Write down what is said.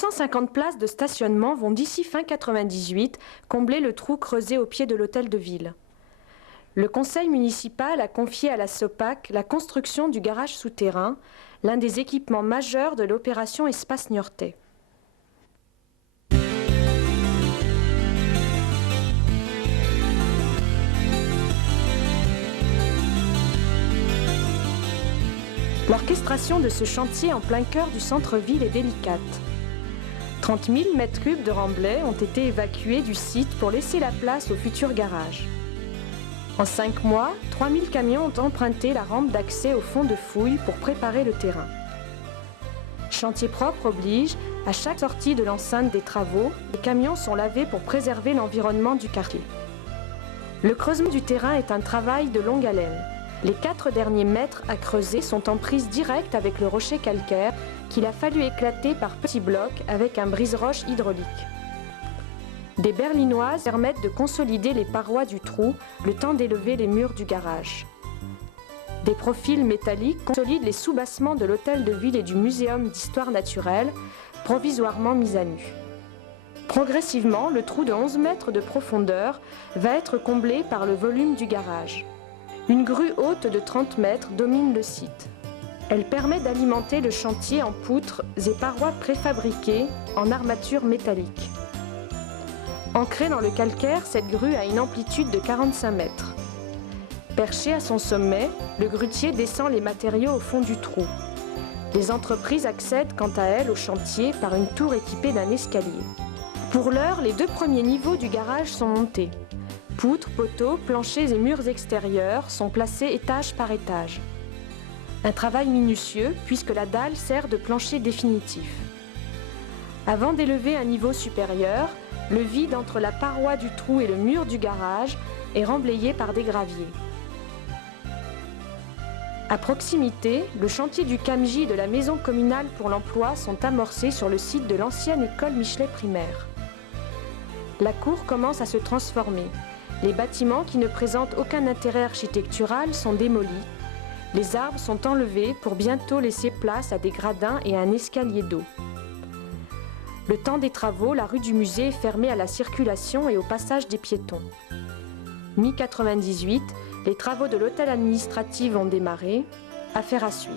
250 places de stationnement vont d'ici fin 98 combler le trou creusé au pied de l'hôtel de ville. Le conseil municipal a confié à la SOPAC la construction du garage souterrain, l'un des équipements majeurs de l'opération Espace Niortais. L'orchestration de ce chantier en plein cœur du centre-ville est délicate. 30 000 mètres cubes de remblais ont été évacués du site pour laisser la place au futur garage. En 5 mois, 3 000 camions ont emprunté la rampe d'accès au fond de fouilles pour préparer le terrain. Chantier propre oblige, à chaque sortie de l'enceinte des travaux, les camions sont lavés pour préserver l'environnement du quartier. Le creusement du terrain est un travail de longue haleine. Les 4 derniers mètres à creuser sont en prise directe avec le rocher calcaire qu'il a fallu éclater par petits blocs avec un brise-roche hydraulique. Des berlinoises permettent de consolider les parois du trou le temps d'élever les murs du garage. Des profils métalliques consolident les soubassements de l'hôtel de ville et du muséum d'histoire naturelle, provisoirement mis à nu. Progressivement, le trou de 11 mètres de profondeur va être comblé par le volume du garage. Une grue haute de 30 mètres domine le site. Elle permet d'alimenter le chantier en poutres et parois préfabriquées en armature métallique. Ancrée dans le calcaire, cette grue a une amplitude de 45 mètres. Perché à son sommet, le grutier descend les matériaux au fond du trou. Les entreprises accèdent quant à elles au chantier par une tour équipée d'un escalier. Pour l'heure, les 2 premiers niveaux du garage sont montés. Poutres, poteaux, planchers et murs extérieurs sont placés étage par étage. Un travail minutieux puisque la dalle sert de plancher définitif. Avant d'élever un niveau supérieur, le vide entre la paroi du trou et le mur du garage est remblayé par des graviers. À proximité, le chantier du CAMJ de la Maison communale pour l'emploi sont amorcés sur le site de l'ancienne école Michelet primaire. La cour commence à se transformer. Les bâtiments qui ne présentent aucun intérêt architectural sont démolis. Les arbres sont enlevés pour bientôt laisser place à des gradins et à un escalier d'eau. Le temps des travaux, la rue du musée est fermée à la circulation et au passage des piétons. Mi-98, les travaux de l'hôtel administratif ont démarré. Affaire à suivre.